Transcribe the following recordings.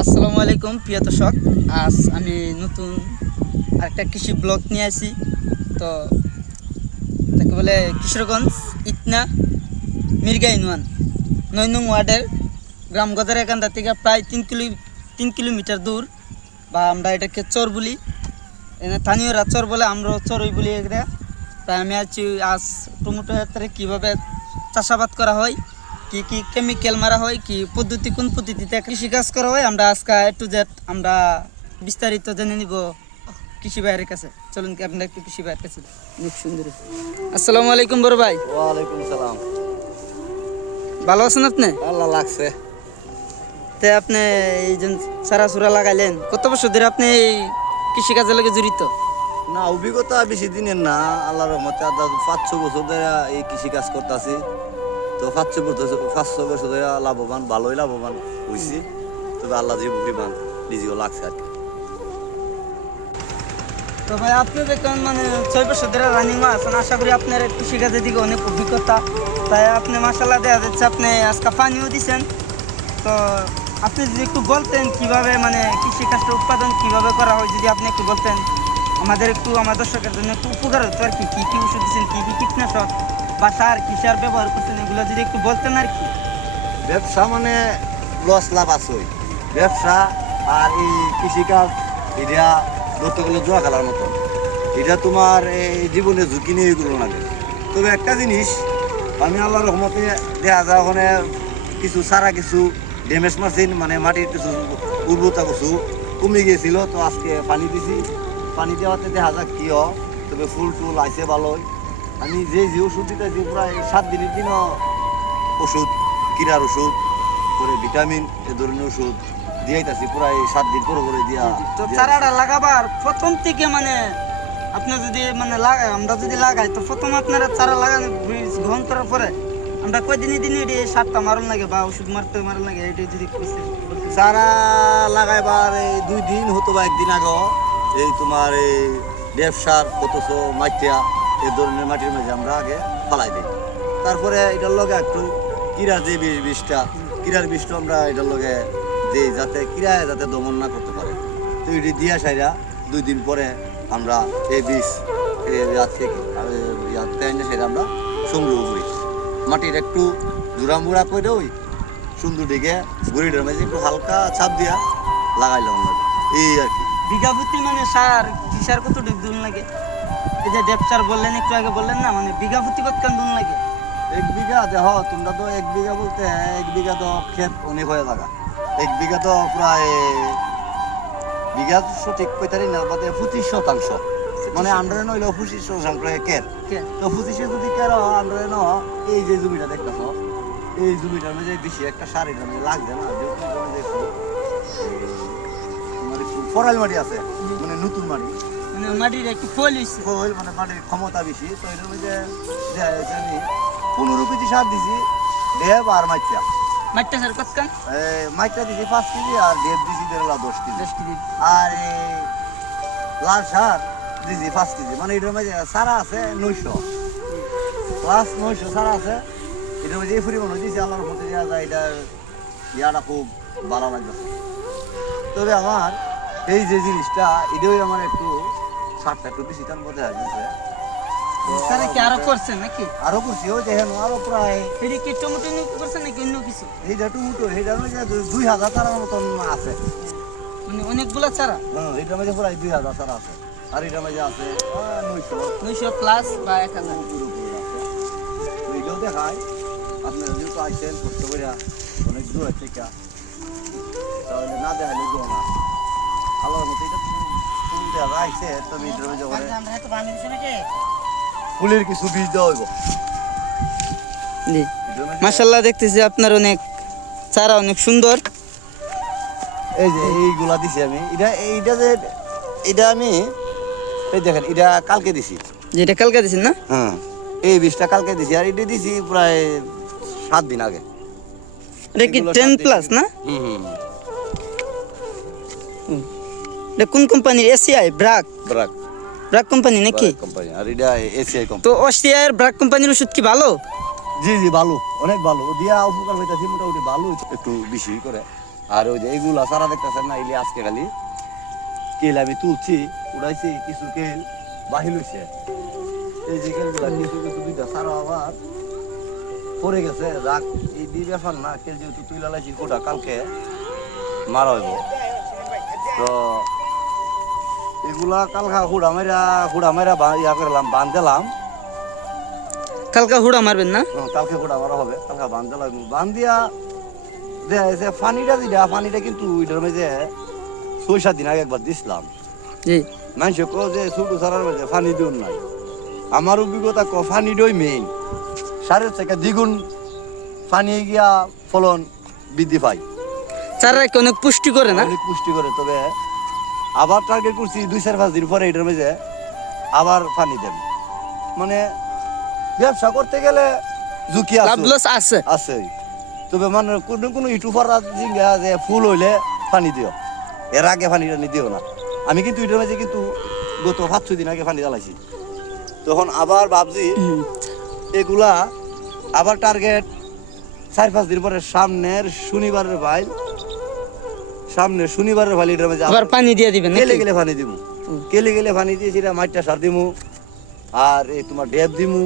আসসালামু আলাইকুম প্রিয় দর্শক। আজ আমি নতুন আরেকটা কৃষি ব্লগ নিয়ে আসি। তো তাকে বলে কিশোরগঞ্জ ইটনা মির্গা ইউনিয়ন ৯ নং ওয়ার্ডের গ্রাম গদারেকান্দা থেকে প্রায় 3 কিলোমিটার দূর, বা আমরা এটাকে চর বলি, স্থানীয়রা চর বলে, আমরাও চরই বলি এটা। তাই আমি আজ টমেটো ক্ষেত্রে কীভাবে চাষাবাদ করা হয়, কি কি কেমিক্যাল মারা হয়, কি পদ্ধতি, কোন পদ্ধতিতে কৃষিকাজ করা হয়, আমরা আজকে টু জেড আমরা বিস্তারিত জেনে নিব কৃষি ভাইয়ের কাছে। চলুন কি আপনার একটু কৃষি ভাইয়ের কাছে। অনেক সুন্দর। আসসালামু আলাইকুম বড় ভাই। ওয়ালাইকুম সালাম। ভালো আছেন আপনি? আল্লাহ লাগছে। তে আপনি এই যে চারা চুরা লাগাইলেন, কত বছর ধরে আপনি এই কৃষিকাজের লগে জড়িত? না, অভিজ্ঞতা বেশি দিনের না, আল্লাহর রহমতে 5-6 বছর ধরে এই কৃষি কাজ করতেছি। তো 5-6 বছর ধরে লাভবান, ভালোই লাভবান হয়েছি। তবে আল্লাহ যে পরিমাণ রিজিকও লাগছে আর কি। তো ভাই আপনি দেখেন মানে 6 বছর ধরে রানিং আছেন, আশা করি আপনার কৃষিকাজের দিকে অনেক অভিজ্ঞতা। তাই আপনি মাশাআল্লাহ দেখা যাচ্ছে আপনি আজকে পানিও দিচ্ছেন। তো আপনি যদি একটু বলতেন কিভাবে মানে কৃষিকাজটা উৎপাদন কিভাবে করা হয়, যদি আপনি একটু বলতেন আমাদের একটু, আমার দর্শকের জন্য একটু উপকার হতো আর কি। কী কী ওষুধ দিচ্ছেন, কী কী কীটনাশক বা সার, কী সার ব্যবহার করছেন, এগুলো যদি একটু বলতেন আর কি। ব্যবসা মানে লস লাভ আছে। ব্যবসা আর এই কৃষিকাজ এটা ধরতে গেলে জোয়া খেলার মতো। এটা তোমার এই জীবনে ঝুঁকি নিয়ে এগুলো লাগে। তবে একটা জিনিস, আমি আল্লাহর রহমতে দেখা যায় ওখানে কিছু সারা কিছু ড্যামেজ মারছিন, মানে মাটির কিছু উর্বরতা কিছু কমে গিয়েছিল। তো আজকে পানি দিছি, পানি দেওয়াতে দেখা যাক কী হয়। তবে ফুল টুল আইসে ভালোই। আমি যে ওষুধ দিতেছি প্রায় 7 দিনের দিন ওষুধ, কিরার ওষুধ করে ভিটামিন এ ধরনের ওষুধ দিয়েইতাছি প্রায় 7 দিন করে দিয়া। তো চারাটা লাগাবার প্রথম থেকে মানে আপনার যদি মানে আমরা যদি লাগাই, তো প্রথম আপনারা চারা লাগানো গ্রহণ করার পরে আমরা কয়দিনে দিনে এটি সারটা মারণ লাগে বা ওষুধ মারণ লাগে, এটি যদি চারা লাগাইবার এই 2 দিন হতো বা 1 দিন আগে এই তোমার এই ব্যবসার কতশো মাটিয়া এই ধরনের মাটির মাঝে আমরা আগে ফালাই দিই। তারপরে এটার লগে একটু কিরা যে বিষটা, কিরার বিষটা আমরা এটার লগে দিই যাতে কিরায় যাতে দমন না করতে পারে। তো এটি দিয়া সাইরা 2 দিন পরে আমরা এই বিষ সেটা আমরা সংগ্রহ করি। মাটির একটু জোড়ামুড়া করে ওই সুন্দর দিকে গুড়িটার মাঝে একটু হালকা ছাপ দিয়া লাগাইলাম এই আর কি। বিঘা প্রতি মানে সার কি সার কত দুন লাগে? এই যে ডেপ সার বললেন একটু আগে বললেন না, মানে বিঘা প্রতি কত দুন লাগে? 1 বিঘা দেহ তোমরা তো 1 বিঘা বলতে 1 বিঘা তো ক্ষেত অনেক হয়ে লাগা। 1 বিঘা তো প্রায় বিঘা সঠিক কইতারি না, বাদে 25%, মানে আমরা নইলেও 25% কের। তো 25 যদি কের আমরা ন এই যে জমিটা দেখতেছ, এই জমিটার মধ্যে বেশি একটা সার এটা লাগবে না। যেহেতু তোমার একটু ফরাল মাটি আছে, মানে নতুন মাটি, মানে মাটির একটু ফল মানে মাটির ক্ষমতা বেশি। তো এটার মধ্যে দেখা যাচ্ছে আমি 15 কেজি সার দিছি, ডেব আর মাইটা। মাটিটা স্যার কতখান? মাইটা দিছি 5 কেজি আর ডেব দিছি 10 কেজি। 10 কেজি। আর লাল সার দিছি 5 কেজি। মানে এটার মধ্যে সারা আছে 900 প্লাস 900 সারা আছে। এটার মধ্যে এই পরিমাণ দিয়েছি আল্লাহর মধ্যে দেওয়া যায়। এটার ইয়াটা খুব ভালো লাগছে। তবে আমার এই যে জিনিসটা এটাই আমার একটু সারটা একটু বেশি টান বোঝা যাচ্ছে। স্যার কি আরো করছেন নাকি? আরো করছি, ওই দেখেন আরো প্রায় এটি কি টমেটো করছেন নাকি অন্য কিছু? এইটা টমেটো, এইটার মধ্যে 2000 চারার মতন আছে। মানে অনেকগুলো চারা? হ্যাঁ, এটার মধ্যে প্রায় 2000 চারা আছে। আর এটার মধ্যে আছে 900 প্লাস বা 1000 উপরে আছে। তো এইটাও দেখায় আপনারা যেহেতু আইসেন কষ্ট করে অনেক দূর থেকে, তাহলে না দেখালে গো না আল্লাহর মতো এটা ফুল দেখা আইসে। তবে এটার মধ্যে ফুলের কিছু বীজ দেওয়া হইব। জি মাশাআল্লাহ, দেখতেছি আপনার অনেক চারা অনেক সুন্দর। এই যে এইগুলা দিছি আমি, এইটা যে এটা আমি এই দেখেন এটা কালকে দিছি। যেটা কালকে দিছেন না? হ্যাঁ, এই বীজটা কালকে দিছি আর এটা দিছি প্রায় 7 দিন আগে। এটা কি 10 প্লাস না? এটা কোন কোম্পানির? এসিআই ব্রাক কোম্পানি নাকি? কোম্পানি। আর এটা এসিআই কোম্পানি। তো এসিআই এর ব্রাক কোম্পানির ওষুধ কি ভালো? জি ভালো, অনেক ভালো। দিয়া উপকার হইতাছে মোটামুটি ভালো, একটু বেশি করে আর ওই যে এইগুলা সারা দেখতেছেন না, এলি আজকে খালি কেল আমি তুলছি, উড়াইছি, কিছু কেল বাহির হইছে। এই যে কেলগুলা কিছু কিছু দুইটা সারা আবার পড়ে গেছে। রাখ এই দিয়ে ব্যাপার না, কেল যেহেতু তুইলা লাইছি কোটা কালকে মারা হইব। তো এগুলা কালকা হুড়া মাইরা ইয়া করলাম, বান্ধলাম। কালকা হুড়া মারবেন না? কালকে হুড়া মারা হবে, কালকা বান্ধলাম। বান্ধিয়া যে পানিটা পানিটা কিন্তু ওইটার মধ্যে 6-7 দিন আগে একবার দিছিলাম। জি। মানুষ যে ছোট সারার মধ্যে পানি দিন নাই। আমার অভিজ্ঞতা পানিটাই মেইন, সারের থেকে দ্বিগুণ পানি গিয়া ফলন বৃদ্ধি পায়। চারা কি অনেক পুষ্টি করে না? অনেক পুষ্টি করে। তবে আবার টার্গেট করছি 2-4-5 দিন পরে এটার মধ্যে আবার পানি দেন। মানে ব্যবসা করতে গেলে ঝুঁকি লাভ লস আছে। আছে। তবে মানে কোনো ইউটিউবার জিঙ্গা যে ফুল হইলে পানি দিও, এর আগে পানি টানি দিও না। আমি কিন্তু এটার মাঝে কিন্তু গত 5-6 দিন আগে পানি জ্বালাইছি। তখন আবার ভাবছি এগুলা আবার টার্গেট 4-5 দিন পরে সামনের শনিবারের ভাই এটার মাঝে আবার পানি দিয়ে দিবেন কেলে গেলে পানি দিমু, কেলে গেলে পানি দিয়ে সেটা মাটিটা সার দিমু। আর এই তোমার ডেপ দিমু,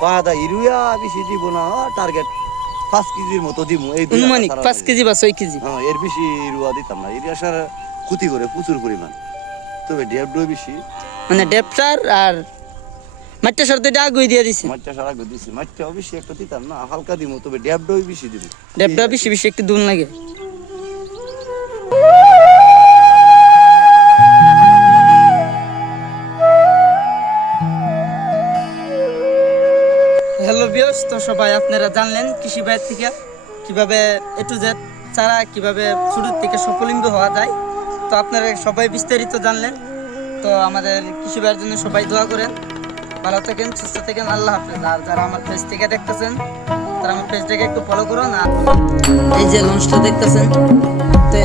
পাতা ইউরিয়া বেশি দিব না, টার্গেট 5 কেজির মতো দিমু। এই অনুমানিক 5 কেজি বা 6 কেজি। হ্যাঁ, এর বেশি ইউরিয়া দিতাম না। ইউরিয়া সার ক্ষতি করে প্রচুর পরিমাণ। তবে ডেপ ডই বেশি, মানে ডেপটার আর মাটিটা সার তো এটা আগুই দিয়ে দিছি। মাটিটা সার আগে দিছি, মাটিটাও বেশি একটা দিতাম না, হালকা দিমু। তবে ডেপ ডই বেশি দিব, ডেপটা বেশি বেশি একটু দুন লাগে। হ্যালো ভিউয়ার্স, তো সবাই আপনারা জানলেন কৃষি ভাইয়ের থেকে কিভাবে A to Z চারা কিভাবে শুরুর থেকে সফলম্বী হওয়া যায়। তো আপনারা সবাই বিস্তারিত জানলেন। তো আমাদের কৃষি ভাইয়ের জন্য সবাই দোয়া করেন। ভালো থাকেন, সুস্থ থাকেন, আল্লাহ হাফেজ। আর যারা আমার পেজ থেকে দেখতেছেন তারা আমার পেজটাকে একটু ফলো করুন। আর এই যে লঞ্চটা দেখতেছেন, তো